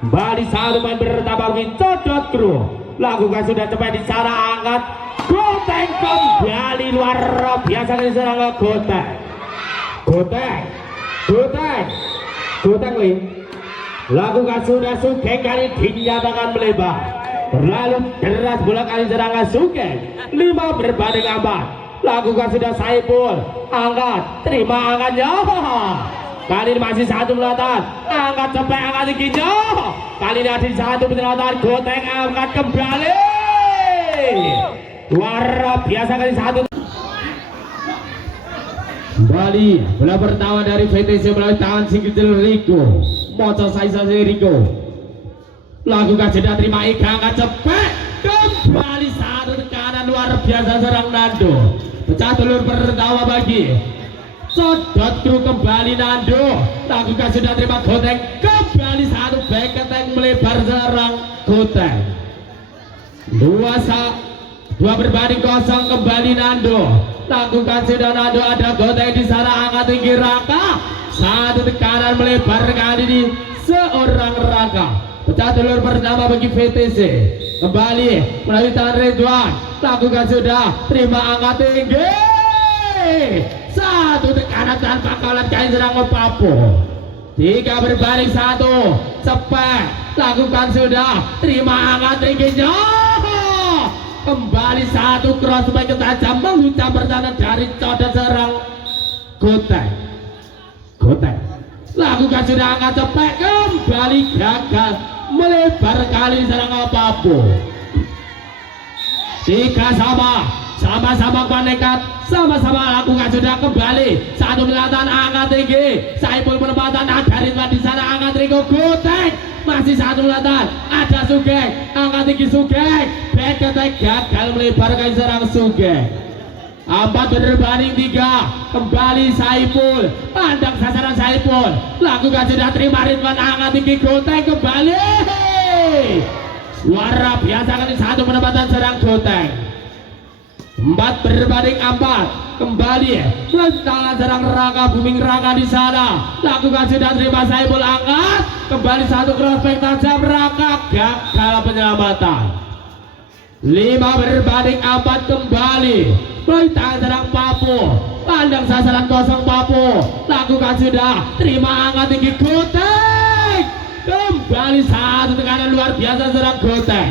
Kembali satu main bertambah codot kru lakukan sudah cepat di sana angkat goteng, kembali luar biasa kali serang goteng lakukan sudah Sugeng kali dinyatakan melebar. Terlalu deras bola kali serangan Sugeng. 5 berbanding 4. Lakukan sudah Saiful angkat, terima angkatnya. Kali ini masih satu penelatan, angkat sampai angkat tingginya. Kali ini ada satu penelatan, goteng angkat kembali. Luar biasa kali satu. Kembali bola pertama dari VTC melalui tangan si kecil Riko. Moco Saisa Riko. Lakukan jeda terima Ika angkat cepat, kembali satu tekanan luar biasa serang Nando. Pecah telur pertama bagi sodot kru kembali Nando. Lakukan sudah terima goteng, kembali satu back keteng melebar serang goteng. 2 berbanding 0 kembali Nando. Lakukan sudah Nando, ada goteng di sana angkat tinggi Raka. Satu tekanan melebar kali ini seorang Raka. Pecah telur pertama bagi VTC. Kembali melalui tangan Ridwan. Lakukan sudah terima angkat tinggi. Satu tekanan tanpa kaulat kain serang Papo. 3 berbanding 1 cepat. Lakukan sudah terima angkat tingginya. Kembali satu cross back tajam menguncang pertahanan dari codot serang Goteng. Lakukan sudah angkat cepat, kembali gagal melebar kali serang Papo. 3 sama-sama nekat, sama-sama lakukan sudah kembali satu penelatan angkat tinggi. Saiful penempatan ada Ridwan di sana angkat Riko Goteng masih satu melatan, ada Sugeng, angkat tinggi Sugeng, back attack gagal melebar kali serang Sugeng. 4 berbanding 3, kembali Saiful, pandang sasaran Saiful, lakukan sudah terima Ridwan, angkat tinggi Goteng kembali. Suara biasa kali satu penempatan serang Goteng. 4 berbanding 4, kembali tangan serang Raka, Booming Raka di sana, lakukan sudah terima Saiful, angkat kembali satu crossback tajam Raka, gagal penyelamatan. 5 berbanding 4, kembali tangan serang Papu, pandang sasaran kosong Papu, lakukan sudah terima, angkat tinggi Goteng, kembali satu tekanan luar biasa serang Goteng.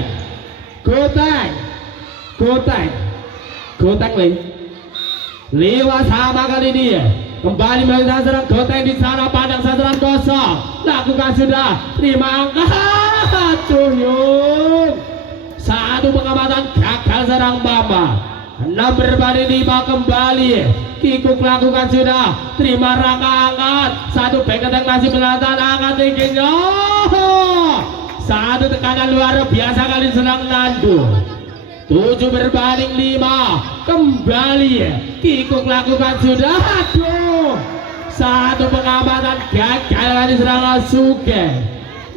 Goteng lewat sama kali ini, kembali melalui serang Goteng di sana, pandang sasaran kosong, lakukan sudah terima, angkat Cuyung, satu pengamatan gagal serang Bamba. 6 berbanding 5, kembali Kikuk lakukan sudah terima, Raka angkat, satu back attack masih penantan, angkat tingginya, satu tekanan luar biasa kali serang Nando. 7 berbanding 5, kembali Kikuk lakukan sudah, aduh, satu pengamatan gagal kali serang Sugeng.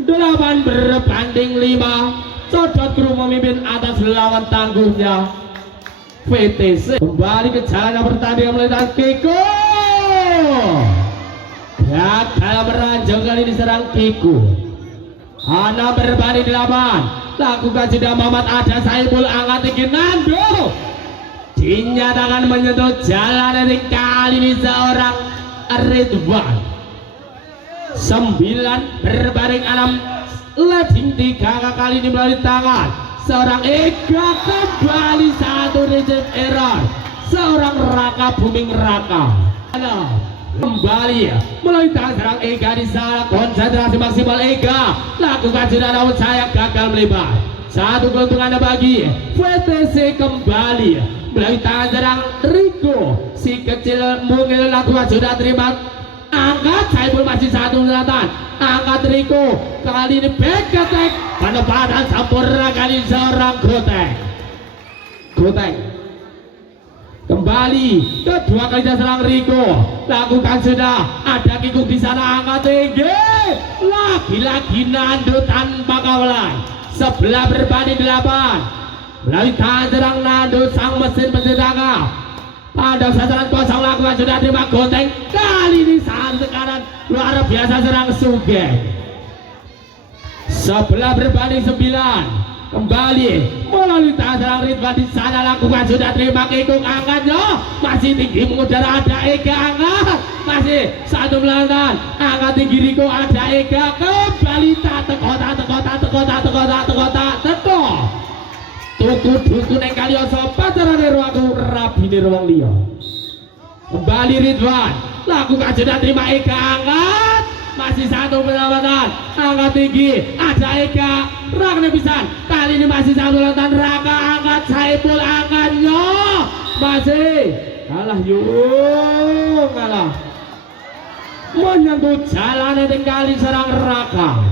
8 berbanding 5, Codot Kru memimpin atas lawan tangguhnya VTC. Kembali ke jalan pertandingan melihat Kiko, gagal meranjang kali diserang Kiko. 6 berbanding 8, lakukan sudah Mamat, ada Saiful, angkat tinggi Nando, dinyatakan menyentuh jalan dari kali ini seorang Ridwan. 9 berbanding 6, leading 3 kali ini melalui tangan seorang Ega, kembali satu receive error seorang Raka, Booming Raka. Kembali melalui tangan serang Ega di sana, konsentrasi maksimal Ega, lakukan sudah namun sayang gagal melebar. Satu keuntungan bagi VTC, kembali melalui tangan serang Riko, si kecil mungil, lakukan sudah terima, angkat Saiful, masih satu selatan, angkat Riko, kali ini back attack, penempatan sempurna kali seorang Goteng. Kembali kedua kali serang Riko, lakukan sudah, ada Kikuk di sana, angkat tinggi, lagi-lagi Nando tanpa kawalan. 11 berbanding 8, melalui tangan serang Nando, sang mesin tangga, pandang sasaran kosong, lakukan sudah terima Goteng, kali ini saat sekarang luar biasa serang Sugeng. 11 berbanding 9, kembali melalui tangan serang Ridwan di sana, lakukan sudah terima Kikuk, angkatnya masih tinggi mengudara, ada Ega, angkat masih satu melantang, angkat tinggi Riko, ada Ega, kembali teko tuku dukun yang kali oso pacaran aku rabi di ruang liya. Kembali Ridwan, lakukan sudah terima Ega, angkat masih satu penyelamatan, angkat tinggi, ada Ega, Raka pisan, kali ini masih satu lantan, Raka angkat, Saiful angkatnya masih kalah, yuk kalah, menyentuh jalan yang kali serang Raka.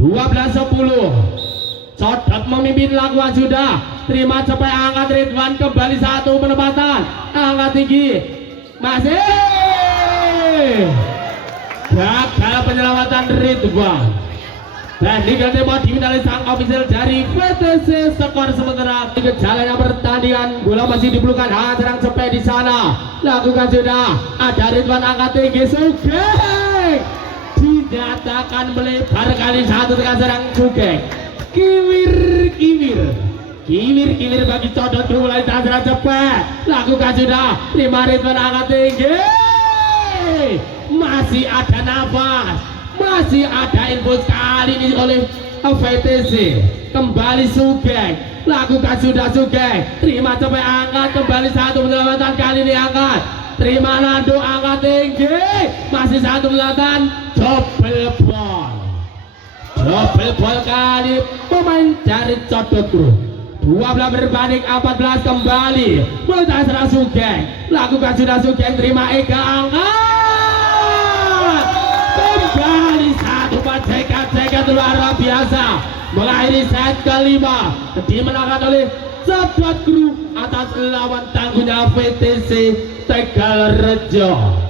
12-10, Codot memimpin, lakukan sudah terima, cepat angkat Ridwan, kembali satu penempatan, angkat tinggi, masih gagal penyelamatan Ridwan, dan diganti mau diminta sang official dari VTC. Skor sementara ke jalannya pertandingan, bola masih dipelukan, serang cepet di sana, lakukan sudah, ada Ridwan, angkat tinggi, Sugeng dinyatakan melebar kali satu tekan serang Sugeng. Kiwir bagi Codot Kru, mulai serang cepet, lakukan sudah terima Ridwan, angkat tinggi, masih ada nafas, masih ada info kali ini oleh VTC. Kembali Sugeng, lakukan sudah Sugeng, terima cepet, angkat kembali satu penyelamatan, kali ini angkat, terima Nando, angkat tinggi, masih satu penyelamatan, double ball kali pemain dari Codot Kru. 12 berbanding 14, kembali mulai serang Sugeng, lakukan sudah Sugeng, terima Ega, angkat kembali satu Padeka, luar biasa mengakhiri set kelima dimenangkan oleh Sahabat Kru atas lawan tangguhnya VTC Tegal Rejo.